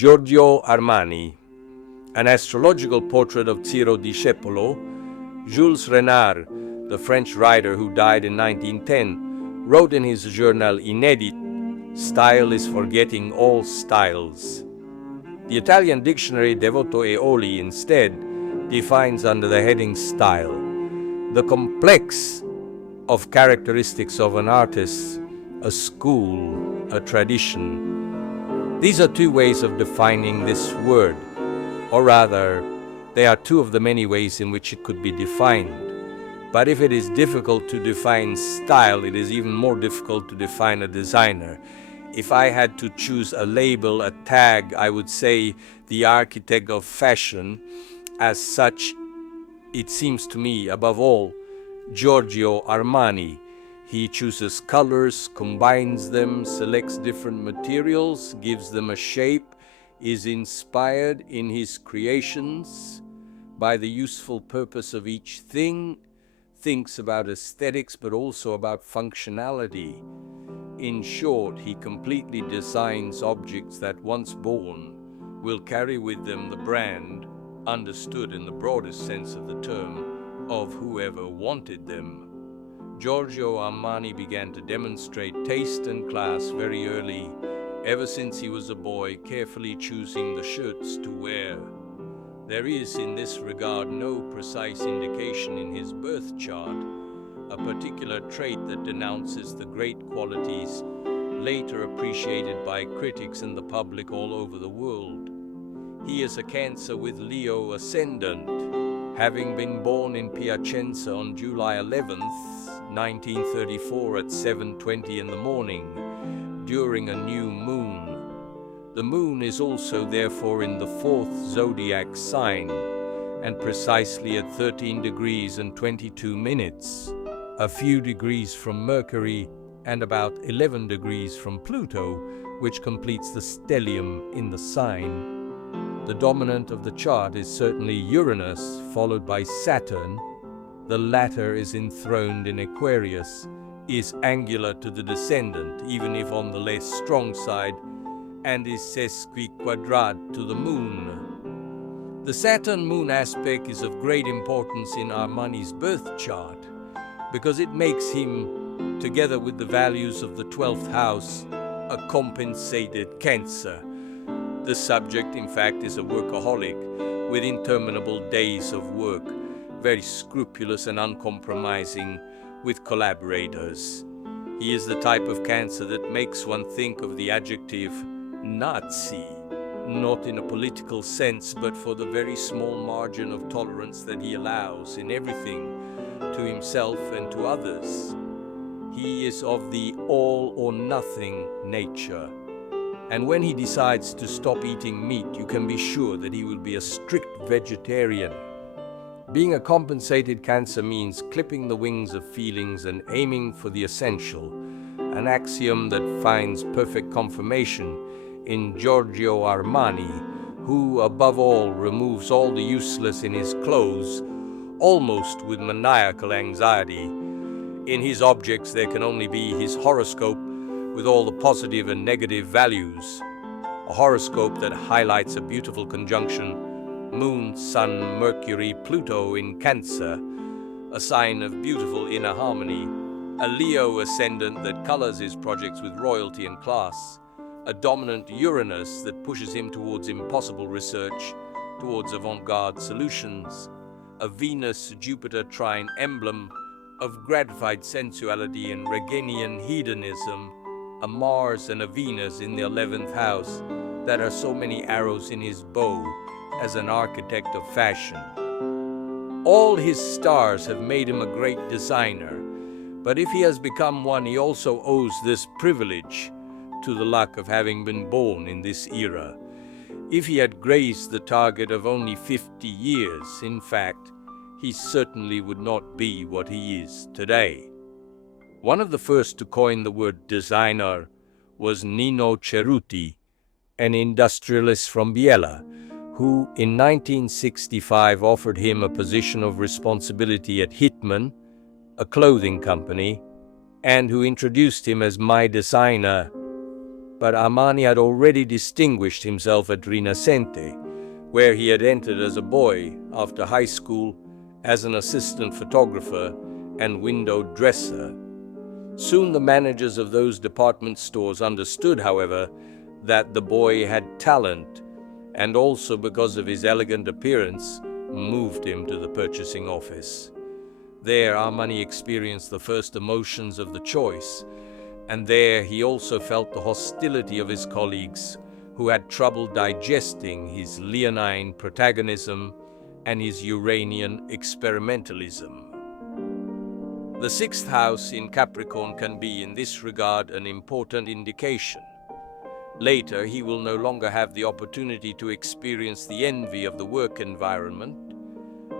Giorgio Armani, an astrological portrait of Ciro Discepolo. Jules Renard, the French writer who died in 1910, wrote in his journal Inedit, "Style is forgetting all styles." The Italian dictionary Devoto e Oli instead defines under the heading style the complex of characteristics of an artist, a school, a tradition. These are two ways of defining this word, or rather, they are two of the many ways in which it could be defined. But if it is difficult to define style, it is even more difficult to define a designer. If I had to choose a label, a tag, I would say the architect of fashion. As such, it seems to me, above all, Giorgio Armani. He chooses colors, combines them, selects different materials, gives them a shape, is inspired in his creations by the useful purpose of each thing, thinks about aesthetics but also about functionality. In short, he completely designs objects that, once born, will carry with them the brand, understood in the broadest sense of the term, of whoever wanted them. Giorgio Armani began to demonstrate taste and class very early, ever since he was a boy, carefully choosing the shirts to wear. There is, in this regard, no precise indication in his birth chart, a particular trait that denounces the great qualities later appreciated by critics and the public all over the world. He is a Cancer with Leo ascendant, having been born in Piacenza on July 11th, 1934 at 7:20 in the morning, during a new moon. The moon is also therefore in the fourth zodiac sign, and precisely at 13 degrees and 22 minutes, a few degrees from Mercury and about 11 degrees from Pluto, which completes the stellium in the sign. The dominant of the chart is certainly Uranus, followed by Saturn. The latter is enthroned in Aquarius, is angular to the descendant, even if on the less strong side, and is sesquiquadrate to the moon. The Saturn-Moon aspect is of great importance in Armani's birth chart, because it makes him, together with the values of the 12th house, a compensated Cancer. The subject, in fact, is a workaholic with interminable days of work, very scrupulous and uncompromising with collaborators. He is the type of Cancer that makes one think of the adjective Nazi, not in a political sense, but for the very small margin of tolerance that he allows in everything, to himself and to others. He is of the all or nothing nature. And when he decides to stop eating meat, you can be sure that he will be a strict vegetarian. Being a compensated Cancer means clipping the wings of feelings and aiming for the essential, an axiom that finds perfect confirmation in Giorgio Armani, who, above all, removes all the useless in his clothes, almost with maniacal anxiety. In his objects there can only be his horoscope with all the positive and negative values, a horoscope that highlights a beautiful conjunction Moon, Sun, Mercury, Pluto in Cancer, a sign of beautiful inner harmony, a Leo ascendant that colors his projects with royalty and class, a dominant Uranus that pushes him towards impossible research, towards avant-garde solutions, a Venus-Jupiter trine emblem of gratified sensuality and Regenian hedonism, a Mars and a Venus in the 11th house that are so many arrows in his bow as an architect of fashion. All his stars have made him a great designer, but if he has become one, he also owes this privilege to the luck of having been born in this era. If he had grazed the target of only 50 years, in fact, he certainly would not be what he is today. One of the first to coin the word designer was Nino Cerruti, an industrialist from Biella, who in 1965 offered him a position of responsibility at Hitman, a clothing company, and who introduced him as my designer. but Armani had already distinguished himself at Rinascente, where he had entered as a boy after high school as an assistant photographer and window dresser. Soon the managers of those department stores understood, however, that the boy had talent, and also because of his elegant appearance, moved him to the purchasing office. There Armani experienced the first emotions of the choice, and there he also felt the hostility of his colleagues, who had trouble digesting his leonine protagonism and his Uranian experimentalism. The sixth house in Capricorn can be, in this regard, an important indication. Later, he will no longer have the opportunity to experience the envy of the work environment,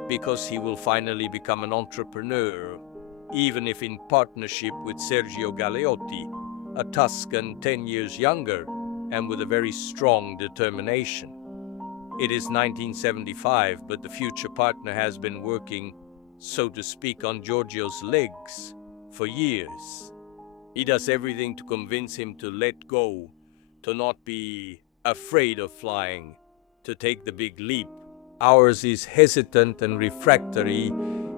because he will finally become an entrepreneur, even if in partnership with Sergio Galeotti, a Tuscan 10 years younger and with a very strong determination. It is 1975, but the future partner has been working, so to speak, on Giorgio's legs for years. He does everything to convince him to let go, to not be afraid of flying, to take the big leap. Ours is hesitant and refractory.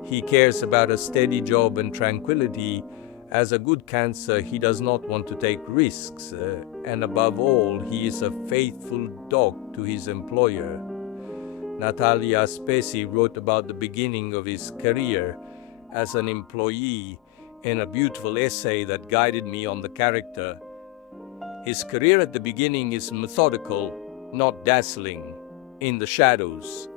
He cares about a steady job and tranquility. As a good Cancer, he does not want to take risks, and above all, he is a faithful dog to his employer. Natalia Spesi wrote about the beginning of his career as an employee in a beautiful essay that guided me on the character. His career at the beginning is methodical, not dazzling, in the shadows.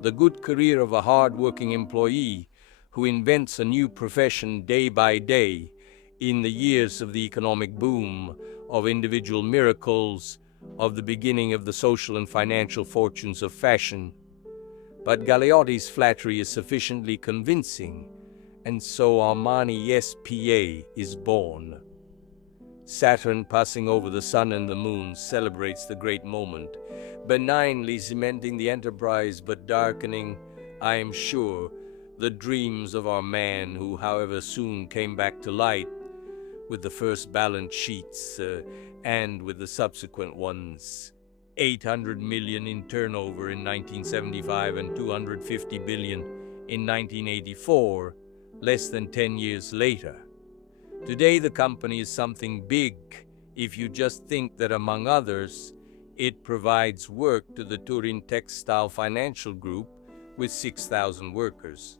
The good career of a hard-working employee who invents a new profession day by day in the years of the economic boom, of individual miracles, of the beginning of the social and financial fortunes of fashion. But Galeotti's flattery is sufficiently convincing, and so Armani SPA is born. Saturn, passing over the sun and the moon, celebrates the great moment, benignly cementing the enterprise but darkening, I am sure, the dreams of our man, who, however, soon came back to light with the first balance sheets and with the subsequent ones. 800 million in turnover in 1975 and 250 billion in 1984, less than 10 years later. Today the company is something big if you just think that, among others, it provides work to the Turin Textile Financial Group with 6,000 workers.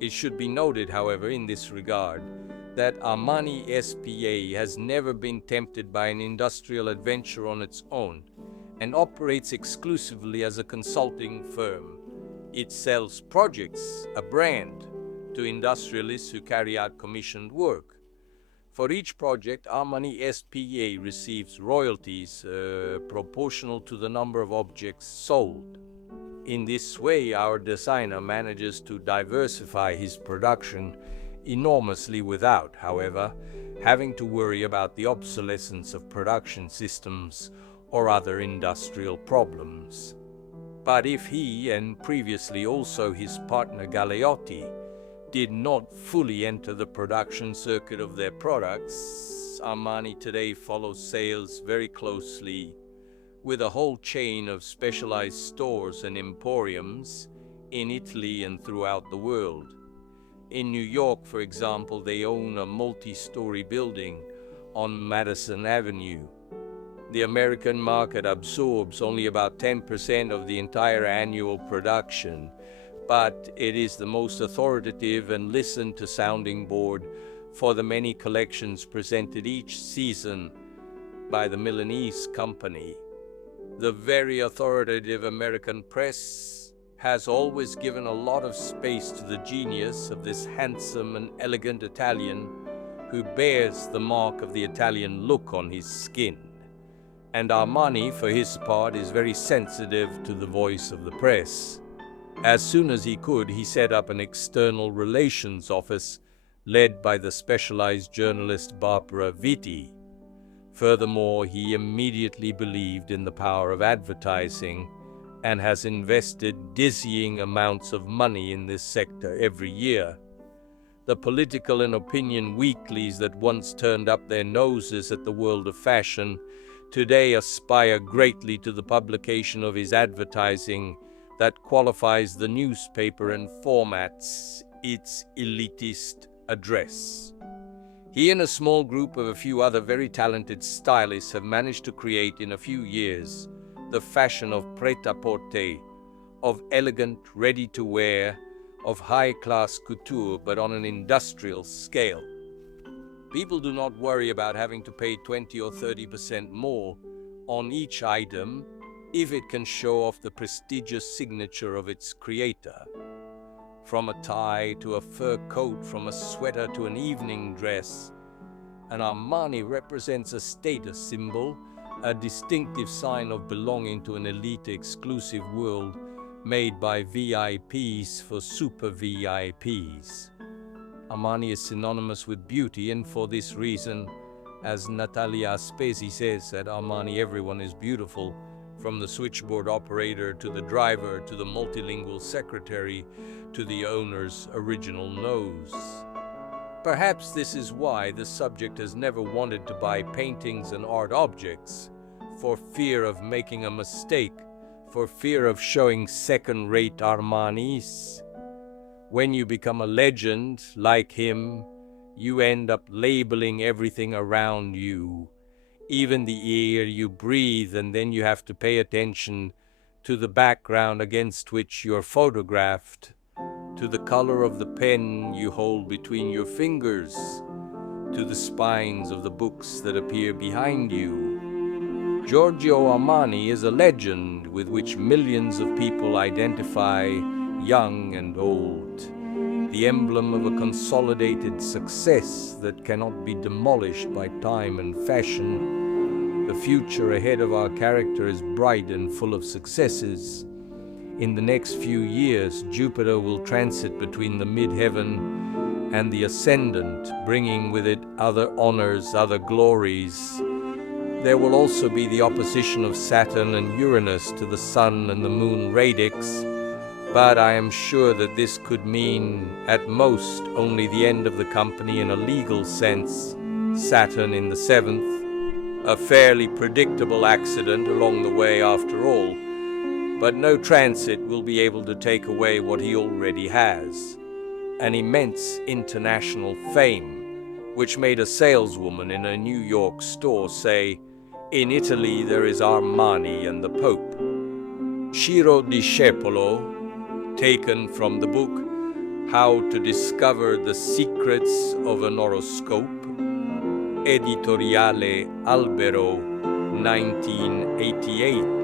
It should be noted, however, in this regard, that Armani SPA has never been tempted by an industrial adventure on its own and operates exclusively as a consulting firm. It sells projects, a brand, to industrialists who carry out commissioned work. For each project, Armani SPA receives royalties proportional to the number of objects sold. In this way, our designer manages to diversify his production enormously without, however, having to worry about the obsolescence of production systems or other industrial problems. But if he, and previously also his partner Galeotti, did not fully enter the production circuit of their products, Armani today follows sales very closely, with a whole chain of specialized stores and emporiums in Italy and throughout the world. In New York, for example, they own a multi-story building on Madison Avenue. The American market absorbs only about 10% of the entire annual production, but it is the most authoritative and listened to sounding board for the many collections presented each season by the Milanese company. The very authoritative American press has always given a lot of space to the genius of this handsome and elegant Italian who bears the mark of the Italian look on his skin. And Armani, for his part, is very sensitive to the voice of the press. As soon as he could, he set up an external relations office led by the specialized journalist Barbara Vitti. Furthermore, he immediately believed in the power of advertising and has invested dizzying amounts of money in this sector every year. The political and opinion weeklies that once turned up their noses at the world of fashion today aspire greatly to the publication of his advertising that qualifies the newspaper and formats its elitist address. He and a small group of a few other very talented stylists have managed to create in a few years the fashion of prêt-à-porter, of elegant, ready-to-wear, of high-class couture, but on an industrial scale. People do not worry about having to pay 20 or 30% more on each item if it can show off the prestigious signature of its creator. From a tie to a fur coat, from a sweater to an evening dress, an Armani represents a status symbol, a distinctive sign of belonging to an elite exclusive world made by VIPs for super VIPs. Armani is synonymous with beauty, and for this reason, as Natalia Spesi says at Armani, everyone is beautiful, from the switchboard operator to the driver to the multilingual secretary to the owner's original nose. Perhaps this is why the subject has never wanted to buy paintings and art objects, for fear of making a mistake, for fear of showing second-rate Armanis. When you become a legend like him, you end up labeling everything around you, even the air you breathe, and then you have to pay attention to the background against which you're photographed, to the color of the pen you hold between your fingers, to the spines of the books that appear behind you. Giorgio Armani is a legend with which millions of people identify, young and old, the emblem of a consolidated success that cannot be demolished by time and fashion. The future ahead of our character is bright and full of successes. In the next few years, Jupiter will transit between the midheaven and the ascendant, bringing with it other honors, other glories. There will also be the opposition of Saturn and Uranus to the Sun and the Moon radix, but I am sure that this could mean, at most, only the end of the company in a legal sense. Saturn in the 7th, a fairly predictable accident along the way after all, but no transit will be able to take away what he already has, an immense international fame, which made a saleswoman in a New York store say, "In Italy there is Armani and the Pope." Ciro Discepolo, taken from the book How to Discover the Secrets of an Horoscope, Editoriale Albero, 1988.